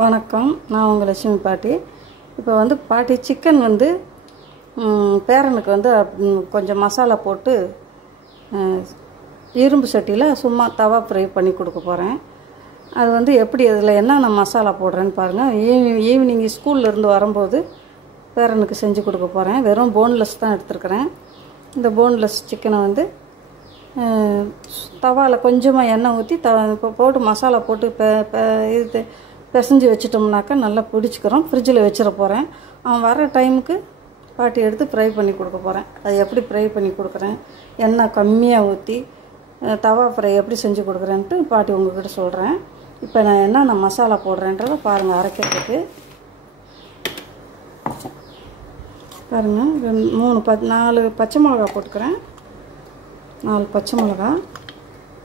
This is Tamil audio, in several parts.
வணக்கம், நான் உங்கள் லட்சுமி பாட்டி. இப்போ வந்து பாட்டி சிக்கன் வந்து பேரனுக்கு வந்து கொஞ்சம் மசாலா போட்டு இரும்பு சட்டியில் சும்மா தவா ஃப்ரை பண்ணி கொடுக்க போகிறேன். அது வந்து எப்படி அதில் என்னென்ன மசாலா போடுறேன்னு பாருங்கள். ஈவினிங் ஸ்கூல்லேருந்து வரும்போது பேரனுக்கு செஞ்சு கொடுக்க போகிறேன். வெறும் போன்லெஸ் தான் எடுத்துருக்கிறேன். இந்த போன்லெஸ் சிக்கனை வந்து தவாவில் கொஞ்சமாக எண்ணெய் ஊற்றி இப்போ போட்டு மசாலா போட்டு இது பிசைஞ்சு வச்சிட்டோம்னாக்கா நல்லா பிடிச்சிக்கிறோம். ஃப்ரிட்ஜில் வச்சிட போகிறேன். அவன் வர டைமுக்கு பாட்டி எடுத்து ஃப்ரை பண்ணி கொடுக்க போகிறேன். அது எப்படி ஃப்ரை பண்ணி கொடுக்குறேன், எண்ணெய் கம்மியாக ஊற்றி தவா ஃப்ரை எப்படி செஞ்சு கொடுக்குறேன்ட்டு பாட்டி உங்கள்கிட்ட சொல்கிறேன். இப்போ நான் என்னென்ன மசாலா போடுறேன்றதை பாருங்கள். அரைக்கிறதுக்கு பாருங்கள், 4 பச்சை மிளகா போட்டுக்கிறேன். 4 பச்சை மிளகா,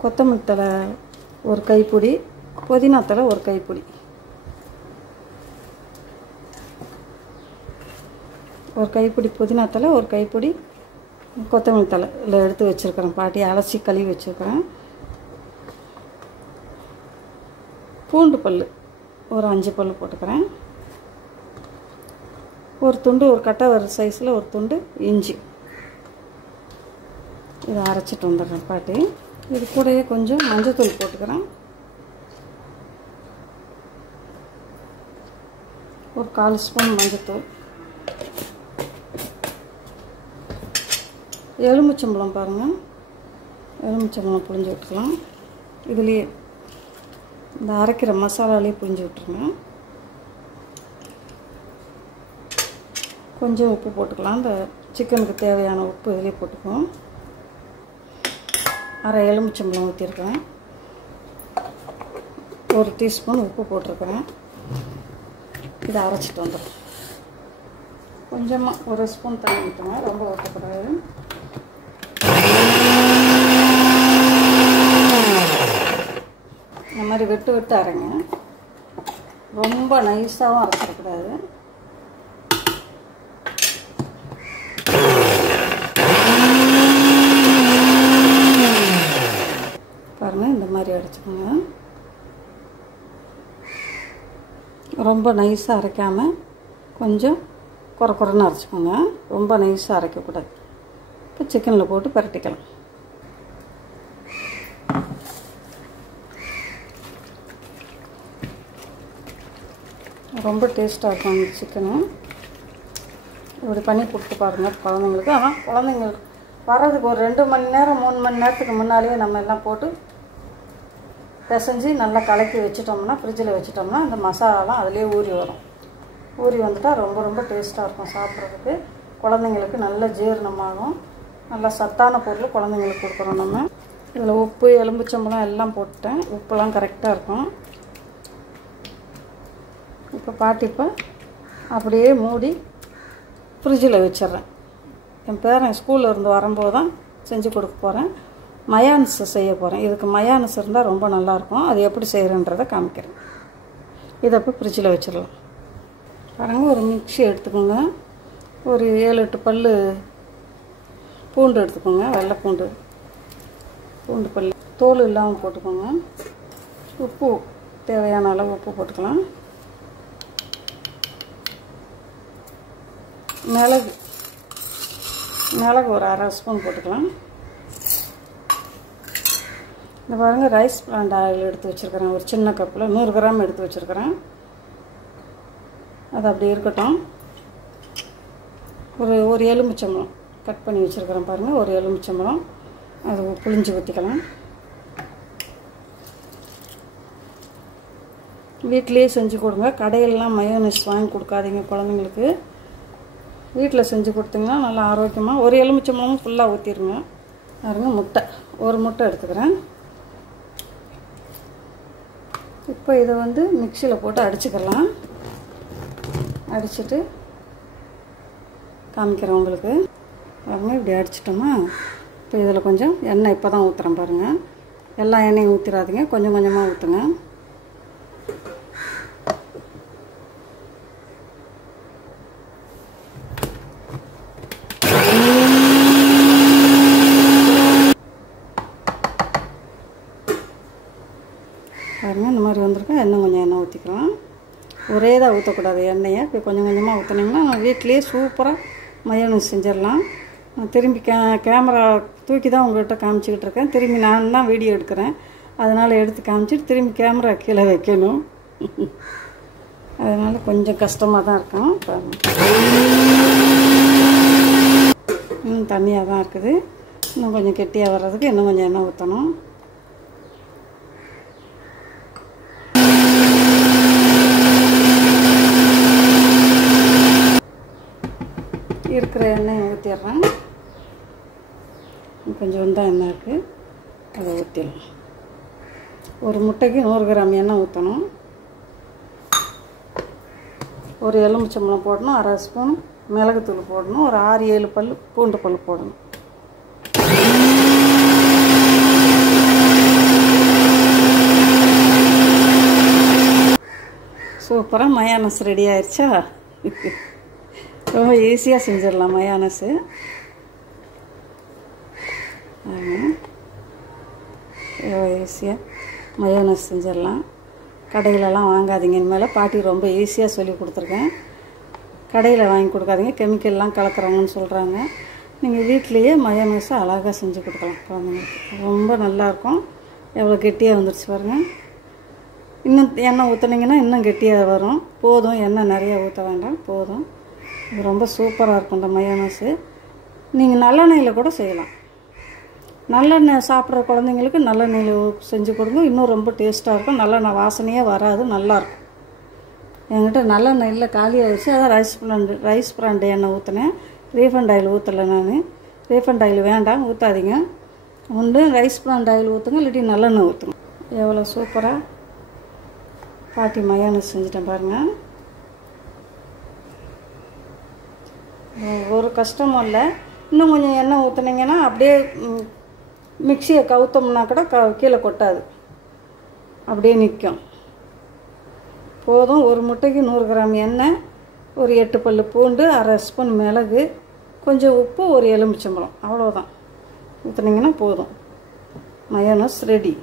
கொத்தமல்லி தழை 1 கைப்பிடி, புதினா தழை 1 கைப்பிடி, 1 கைப்பிடி புதினா தழை, 1 கைப்பிடி கொத்தமல்லி தழை இதில் எடுத்து வச்சுருக்கிறேன். பாட்டி அலசி கழுவி வச்சுருக்கிறேன். பூண்டு பல் ஒரு 5 பல் போட்டுக்கிறேன். ஒரு துண்டு, ஒரு கட்டை வர சைஸில் ஒரு துண்டு இஞ்சி. இதை அரைச்சிட்டு வந்துடுறேன் பாட்டி. இது கூடயே கொஞ்சம் மஞ்சத்தூள் போட்டுக்கிறேன். ஒரு 1/4 ஸ்பூன் மஞ்சத்தூள். எலுமிச்சம்பழம் பாருங்கள், எலுமிச்சம்பழம் புழிஞ்சு விட்டுக்கலாம். இதுலேயே இந்த அரைக்கிற மசாலாலேயே புழிஞ்சு விட்டுருங்க. கொஞ்சம் உப்பு போட்டுக்கலாம். இந்த சிக்கனுக்கு தேவையான உப்பு இதிலே போட்டுக்குவோம். அரை எலுமிச்சம்பழம் ஊற்றிருக்கிறேன். 1 டீஸ்பூன் உப்பு போட்டிருக்கிறேன். இதை அரைச்சிட்டு வந்துடும். கொஞ்சமாக 1 ஸ்பூன் தண்ணி ஊற்றுங்க, ரொம்ப ஊற்றக்கூடாது. இந்த மாதிரி விட்டு விட்டு அரைங்க. ரொம்ப நைஸாகவும் அரைச்சிடக்கூடாது. பாருங்கள், இந்த மாதிரி அரைச்சிக்கோங்க. ரொம்ப நைஸாக அரைக்காமல் கொஞ்சம் குறைன்னு அரைச்சிக்கோங்க. ரொம்ப நைஸாக அரைக்கக்கூடாது. இப்போ சிக்கனில் போட்டு பரட்டிக்கலாம். ரொம்ப டேஸ்ட்டாக இருக்கும் அந்த சிக்கனு. இப்படி பண்ணி கொடுத்து பாருங்கள் குழந்தைங்களுக்கு. ஆனால் குழந்தைங்களுக்கு வர்றதுக்கு ஒரு 2 மணி நேரம் 3 மணி நேரத்துக்கு முன்னாலேயே நம்ம எல்லாம் போட்டு பிசைஞ்சு நல்லா கலக்கி வச்சிட்டோம்னா, ஃப்ரிட்ஜில் வச்சிட்டோம்னா அந்த மசாலாலாம் அதிலே ஊறி வரும். ஊறி வந்துட்டால் ரொம்ப ரொம்ப டேஸ்ட்டாக இருக்கும் சாப்பிட்றதுக்கு. குழந்தைங்களுக்கு நல்ல ஜீரணமாகும். நல்லா சத்தான பொருள் குழந்தைங்களுக்கு கொடுக்குறோம் நம்ம. இதில் உப்பு, எலுமிச்சம்பழம் எல்லாம் போட்டுட்டேன். உப்புலாம் கரெக்டாக இருக்கும். இப்போ பாட்டிப்போ அப்படியே மூடி ஃப்ரிட்ஜில் வச்சிட்றேன். என் பேரன் ஸ்கூலில் இருந்து வரும்போது தான் செஞ்சு கொடுக்க போகிறேன். மயானஸ் செய்ய போகிறேன். இதுக்கு மயானஸ் இருந்தால் ரொம்ப நல்லாயிருக்கும். அது எப்படி செய்கிறேன்றதை காமிக்கிறேன். இதை இப்போ ஃப்ரிட்ஜில் வச்சிடலாம். பாருங்கள், ஒரு மிக்ஸி எடுத்துக்கோங்க. ஒரு 7-8 பல் பூண்டு எடுத்துக்கோங்க. வெள்ளை பூண்டு பல் தோல் இல்லாமல் போட்டுக்கோங்க. உப்பு தேவையான அளவு உப்பு போட்டுக்கலாம். மிளகு ஒரு 1/2 ஸ்பூன் போட்டுக்கலாம். இந்த பாருங்கள், ரைஸ் பிளான்ட் ஆயில் எடுத்து வச்சுருக்கிறேன். ஒரு சின்ன கப்பில் 100 கிராம் எடுத்து வச்சுருக்கிறேன். அது அப்படி இருக்கட்டும். ஒரு எலுமிச்சம்பழம் கட் பண்ணி வச்சுருக்கிறேன் பாருங்கள். ஒரு எலுமிச்சம்பழம் அது புளிஞ்சு ஊற்றிக்கலாம். வீட்டிலையே செஞ்சு கொடுங்க. கடையிலலாம் மயோனைஸ் வாங்கி கொடுக்காதீங்க குழந்தைங்களுக்கு. வீட்டில் செஞ்சு கொடுத்தீங்கன்னா நல்லா ஆரோக்கியமாக. ஒரு எலுமிச்சம்பழமும் ஃபுல்லாக ஊற்றிடுங்க. பாருங்கள், ஒரு முட்டை எடுத்துக்கிறேன். இப்போ இதை வந்து மிக்சியில் போட்டு அடிச்சுக்கலாம். அடிச்சுட்டு காமிக்கிறேன் உங்களுக்கு. பாருங்கள், இப்படி அடிச்சிட்டோமா. இப்போ இதில் கொஞ்சம் எண்ணெய் இப்போ தான் ஊற்றுறேன் பாருங்கள். எல்லா எண்ணெயும் ஊற்றிடாதீங்க, கொஞ்சம் கொஞ்சமாக ஊற்றுங்க. பாருங்கள், இந்த மாதிரி வந்திருக்கேன். இன்னும் கொஞ்சம் எண்ணெய் ஊற்றிக்கலாம். ஒரே தான் ஊற்றக்கூடாது எண்ணெயை. இப்போ கொஞ்சம் கொஞ்சமாக ஊற்றுனீங்கன்னா வீட்டிலேயே சூப்பராக மயோனஸ் செஞ்சிடலாம். நான் திரும்பி கேமரா தூக்கி தான் உங்கள்கிட்ட காமிச்சிக்கிட்டு இருக்கேன். திரும்பி நான் தான் வீடியோ எடுக்கிறேன், அதனால் எடுத்து காமிச்சிட்டு திரும்பி கேமரா கீழே வைக்கணும். அதனால் கொஞ்சம் கஷ்டமாக தான் இருக்கும். இன்னும் தண்ணியாக தான் இருக்குது. இன்னும் கொஞ்சம் கெட்டியாக வர்றதுக்கு இன்னும் கொஞ்சம் எண்ணெய் ஊற்றணும். இருக்கிற எண்ணெயை ஊற்றிடுறேன். கொஞ்சம் தான் எண்ணெய் இருக்குது, அதை ஊற்றிடலாம். ஒரு முட்டைக்கு 100 கிராம் எண்ணெய் ஊற்றணும். ஒரு எலுமிச்சம்பழம் போடணும், 1/2 ஸ்பூன் மிளகுத்தூள் போடணும், ஒரு 6-7 பல் பூண்டு பல் போடணும். சூப்பராக மயோனஸ் ரெடி ஆயிடுச்சா? ரொம்ப ஈஸியாக செஞ்சிடலாம் மயோனஸு. எவ்வளோ ஈஸியாக மயோனஸ் செஞ்சிடலாம். கடையிலலாம் வாங்காதீங்க. இனிமேல் பாட்டி ரொம்ப ஈஸியாக சொல்லி கொடுத்துருக்கேன். கடையில் வாங்கி கொடுக்காதீங்க, கெமிக்கல்லாம் கலக்குறாங்கன்னு சொல்கிறாங்க. நீங்கள் வீட்டிலையே மயோனஸை அழகாக செஞ்சு கொடுக்கலாம் குழந்தைங்களுக்கு. ரொம்ப நல்லாயிருக்கும். எவ்வளோ கெட்டியாக வந்துடுச்சு பாருங்கள். இன்னும் எண்ணெய் ஊற்றுனீங்கன்னா இன்னும் கெட்டியாக வரும். போதும், எண்ணெய் நிறையா ஊற்ற வேண்டாம், போதும். இது ரொம்ப சூப்பராக இருக்கும் இந்த மயோனஸு. நீங்கள் நல்லெண்ணெயில் கூட செய்யலாம். நல்லெண்ணெய் சாப்பிட்ற குழந்தைங்களுக்கு நல்லெண்ணெயில் செஞ்சு கொடுங்க, இன்னும் ரொம்ப டேஸ்ட்டாக இருக்கும். நல்லெண்ணெய் வாசனையே வராது, நல்லாயிருக்கும். என்கிட்ட நல்லெண்ணெய் இல்லை, காலியாகிடுச்சு. அதான் ரைஸ் பிராண்டு எண்ணெய் ஊற்றினேன். ரீஃபண்ட் ஆயில் ஊற்றலை நான். ரீஃபண்ட் ஆயில் வேண்டாம், ஊற்றாதீங்க. ஒன்று ரைஸ் பிராண்ட் ஆயில் ஊற்றுங்க, இல்லாட்டி நல்லெண்ணெய் ஊற்றுங்க. எவ்வளோ சூப்பராக பாட்டி மயோனஸ் செஞ்சுட்டேன் பாருங்கள். ஒரு கஷ்டமும் இல்லை. இன்னும் கொஞ்சம் எண்ணெய் ஊற்றுனீங்கன்னா அப்படியே மிக்சியை கவுத்தோம்னா கூட கீழே கொட்டாது, அப்படியே நிற்கும். போதும். ஒரு முட்டைக்கு 100 கிராம் எண்ணெய், ஒரு 8 பல் பூண்டு, 1/2 ஸ்பூன் மிளகு, கொஞ்சம் உப்பு, ஒரு எலுமிச்சம்பழம், அவ்வளோதான் ஊற்றுனீங்கன்னா போதும். Mayonnaise ready.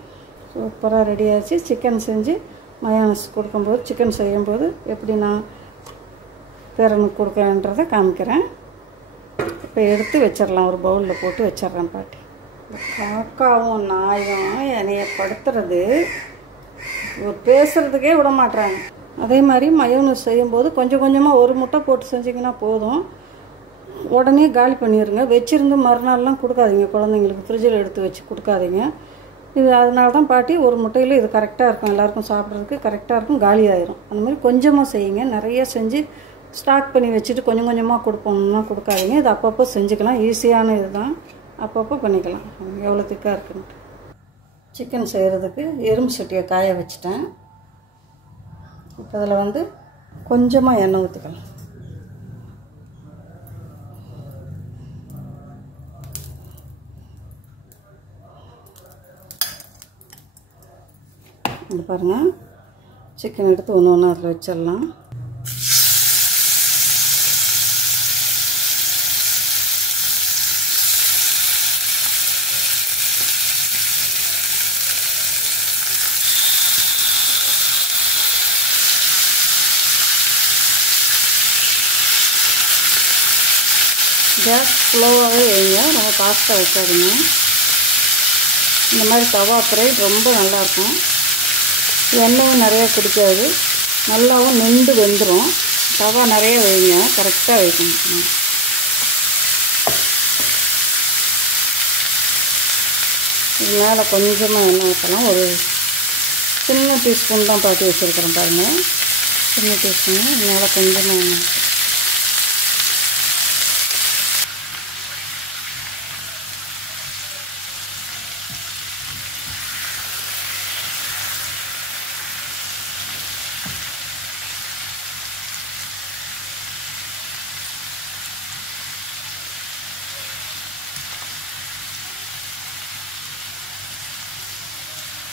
சூப்பராக ரெடி ஆச்சு. சிக்கன் செஞ்சு மயோனஸ் கொடுக்கும்போது, சிக்கன் செய்யும்போது எப்படி நான் பேரனுக்கு கொடுக்கன்றதை காமிக்கிறேன். இப்போ எடுத்து வச்சிடலாம், ஒரு பவுலில் போட்டு வச்சிட்றேன் பாட்டி. காக்காவும் நாயும் என்னைய படுத்துறது, பேசுகிறதுக்கே விட மாட்டுறாங்க. அதே மாதிரி மயோனஸ் செய்யும்போது கொஞ்சம் கொஞ்சமாக ஒரு முட்டை போட்டு செஞ்சிங்கன்னா போதும். உடனே காலி பண்ணிடுங்க. வச்சுருந்து மறுநாள்லாம் கொடுக்காதீங்க குழந்தைங்களுக்கு, ஃப்ரிட்ஜில் எடுத்து வச்சு கொடுக்காதீங்க. இது அதனால தான் பாட்டி ஒரு முட்டையில் இது கரெக்டாக இருக்கும், எல்லாேருக்கும் சாப்பிட்றதுக்கு கரெக்டாக இருக்கும், காலி ஆயிரும். அந்த மாதிரி கொஞ்சமாக செய்யுங்க. நிறைய செஞ்சு ஸ்டாக் பண்ணி வச்சுட்டு கொஞ்சம் கொஞ்சமாக கொடுப்போம்னா கொடுக்காதீங்க. இது அப்பப்போ செஞ்சுக்கலாம், ஈஸியான இது தான், அப்பப்போ பண்ணிக்கலாம். எவ்வளோ திக்காக இருக்குன்ட்டு. சிக்கன் செய்கிறதுக்கு எறும்பு சட்டியை காய வச்சுட்டேன். இப்போ அதில் கொஞ்சமாக எண்ணெய் ஊற்றிக்கலாம். இது பாருங்கள், சிக்கன் எடுத்து ஒன்று ஒன்று அதில் வச்சிடலாம். கேஸ் ஸ்லோவாகவே வைங்க, ரொம்ப ஃபாஸ்ட்டாக வைக்காதுங்க. இந்த மாதிரி தவா ஃப்ரை ரொம்ப நல்லாயிருக்கும். எண்ணெயும் நிறையா குடிக்காது, நல்லாவும் நெண்டு வெந்துடும். தவா நிறைய வைங்க, கரெக்டாக வைக்கணும். இது மேலே கொஞ்சமாக எண்ணெய் ஊற்றலாம். ஒரு சின்ன டீஸ்பூன் தான் பாட்டி வச்சுருக்கிறேன் பாருங்கள், சின்ன டீஸ்பூன். மேலே கொஞ்சமாக எண்ணெய்.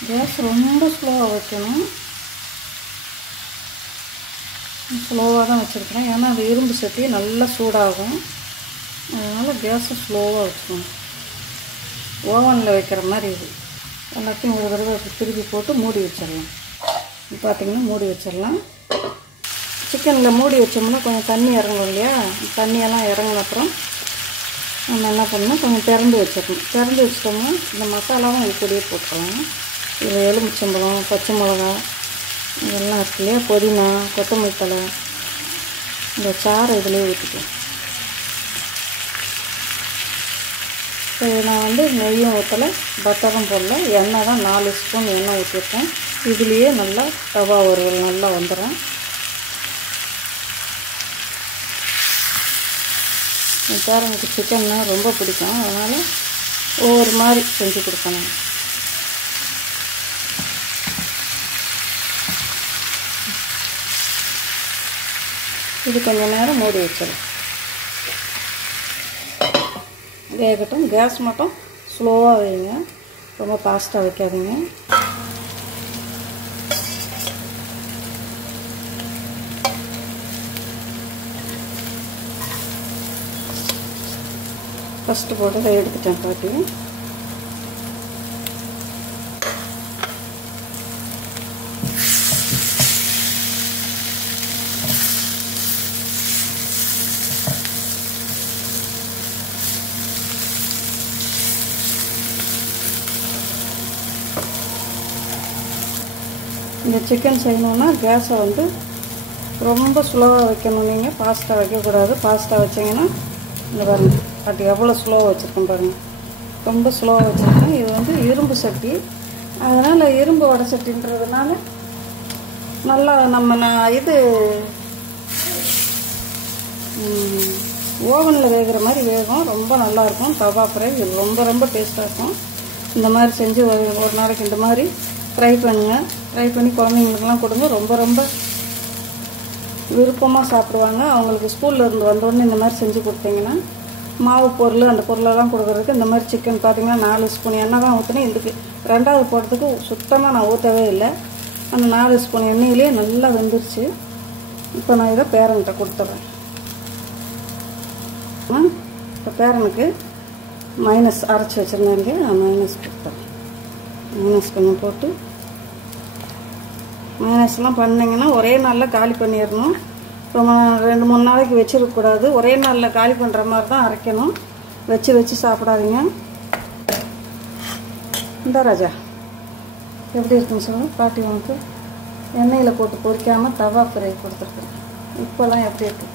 கேஸ் ரொம்ப ஸ்லோவாக வைக்கணும். ஸ்லோவாக தான் வச்சுருக்கிறேன், ஏன்னா அது இரும்பு சட்டி நல்லா சூடாகும். அதனால் கேஸை ஸ்லோவாக வச்சுக்கணும். ஓவனில் வைக்கிற மாதிரி இது. எல்லாத்தையும் ஒரு தடவை திருப்பி போட்டு மூடி வச்சிடலாம். பார்த்திங்கன்னா மூடி வச்சிடலாம். சிக்கனில் மூடி வச்சோம்னா கொஞ்சம் தண்ணி இறங்கும் இல்லையா, தண்ணியெல்லாம் இறங்கின அப்புறம் நம்ம என்ன பண்ணணும், கொஞ்சம் திறந்து வச்சிடணும். திறந்து வச்சிட்டோம்னா இந்த மசாலாவும் இது கூடயே போட்டுக்கலாம். இது எலுமிச்சம்பழம், பச்சை மிளகா இதெல்லாம் இருக்கு இல்லையா, புதினா, கொத்தமல்லி தழை, இந்த சாறை இதிலே ஊற்றிக்கலாம். நான் வந்து நெய்யும் ஊற்றலை, பட்டரும் போடல, எண்ணெய் தான் 4 ஸ்பூன் எண்ணெய் ஊற்றிருக்கேன். இதுலேயே நல்லா தவா வறுவல் நல்லா வந்துடும். என் பேரனுக்கு சிக்கன்னா ரொம்ப பிடிக்கும், அதனால் ஒவ்வொரு மாதிரி செஞ்சு கொடுக்கணும். இது கொஞ்சம் நேரம் மூடி வச்சிடும், வேகட்டும். கேஸ் மட்டும் ஸ்லோவாக வைங்க, ரொம்ப ஃபாஸ்ட்டாக வைக்காதீங்க. ஃபஸ்ட்டு போட்டு எடுத்துட்டேன் பாட்டி. இந்த சிக்கன் செய்யணுன்னா கேஸை வந்து ரொம்ப ஸ்லோவாக வைக்கணும். நீங்கள் ஃபாஸ்ட்டாக வைக்கக்கூடாது. ஃபாஸ்ட்டாக வச்சிங்கன்னா இந்த பாருங்க அது எவ்வளோ ஸ்லோவாக வச்சுருக்கேன் பாருங்கள், ரொம்ப ஸ்லோவாக வச்சுருக்கேன். இது வந்து இரும்பு சட்டி, அதனால் இரும்பு வடை சட்டின்றதுனால நல்லா இது ஓவனில் வேகிற மாதிரி வேகும், ரொம்ப நல்லாயிருக்கும். தவா ஃப்ரை இது ரொம்ப ரொம்ப டேஸ்ட்டாக இருக்கும். இந்த மாதிரி செஞ்சு ஒரு நாளைக்கு இந்த மாதிரி ட்ரை பண்ணுங்கள். ட்ரை பண்ணி குழந்தைங்களுக்கெல்லாம் கொடுங்க, ரொம்ப ரொம்ப விருப்பமாக சாப்பிடுவாங்க. அவங்களுக்கு ஸ்கூலில் இருந்து வந்தோடனே இந்த மாதிரி செஞ்சு கொடுத்தீங்கன்னா, மாவு பொருள் அந்த பொருளெல்லாம் கொடுக்குறதுக்கு இந்த மாதிரி சிக்கன் பார்த்திங்கன்னா 4 ஸ்பூன் எண்ணெய் தான் ஊற்றினேன். இதுக்கு 2வது போடுறதுக்கு சுத்தமாக நான் ஊற்றவே இல்லை. அந்த 4 ஸ்பூன் எண்ணெயிலே நல்லா வெந்துருச்சு. இப்போ நான் இதை பேரன்கிட்ட கொடுத்துட்றேன். இப்போ பேரனுக்கு மைனஸ் அரைச்சி வச்சுருந்தாங்க, மைனஸ் கொடுத்துறேன். மைனஸ் கொஞ்சம் போட்டு, மைனஸ்லாம் பண்ணிங்கன்னா ஒரே நாளில் காலி பண்ணிடணும். ரொம்ப 2-3 நாளைக்கு வச்சிருக்கக்கூடாது. ஒரே நாளில் காலி பண்ணுற மாதிரி தான் அரைக்கணும். வச்சு வச்சு சாப்பிடாதீங்க. இந்த ராஜா எப்படி இருக்குன்னு சொல்லுங்கள் பாட்டி. உனக்கு எண்ணெயில் போட்டு பொரிக்காமல் தவா ஃப்ரை கொடுத்துருக்கேன். இப்போல்லாம் எப்படி இருக்கு?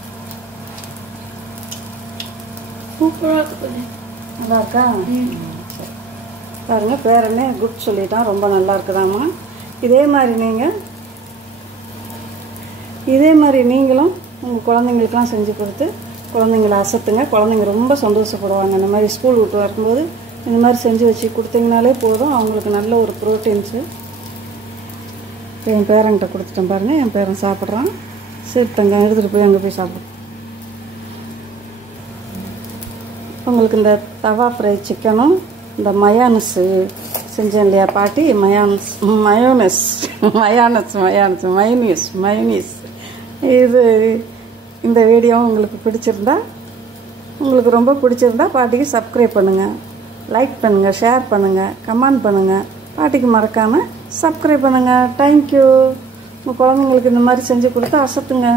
சூப்பராக இருக்கு. நல்லா இருக்கா? சரி பாருங்கள், பேரனே குட் சொல்லிட்டான், ரொம்ப நல்லா இருக்குதாம்மா. இதே மாதிரி நீங்களும் உங்கள் குழந்தைங்களுக்கெலாம் செஞ்சு கொடுத்து குழந்தைங்கள அசத்துங்க. குழந்தைங்க ரொம்ப சந்தோஷப்படுவாங்க. இந்த மாதிரி ஸ்கூல் விட்டு வரும்போது இந்த மாதிரி செஞ்சு வச்சு கொடுத்தீங்கனாலே போதும், அவங்களுக்கு நல்ல ஒரு ப்ரோட்டீன்ஸு. இப்போ என் பேரன்கிட்ட கொடுத்துட்டேன் பாருங்கள், என் பேரன் சாப்பிட்றான். சரி தங்க, எடுத்துகிட்டு போய் அங்கே போய் சாப்பிடும். உங்களுக்கு இந்த தவா ஃப்ரை சிக்கனும் இந்த மயானஸு செஞ்சேன் இல்லையா பாட்டி, மயோனஸ் இது இந்த வீடியோ உங்களுக்கு பிடிச்சிருந்தா, உங்களுக்கு ரொம்ப பிடிச்சிருந்தா பாட்டிக்கு சப்ஸ்கிரைப் பண்ணுங்கள், லைக் பண்ணுங்கள், ஷேர் பண்ணுங்கள், கமெண்ட் பண்ணுங்கள். பாட்டிக்கு மறக்காமல் சப்ஸ்கிரைப் பண்ணுங்கள். தேங்க்யூ. உங்கள் குழந்தைங்களுக்கு இந்த மாதிரி செஞ்சு கொடுத்து அசத்துங்க.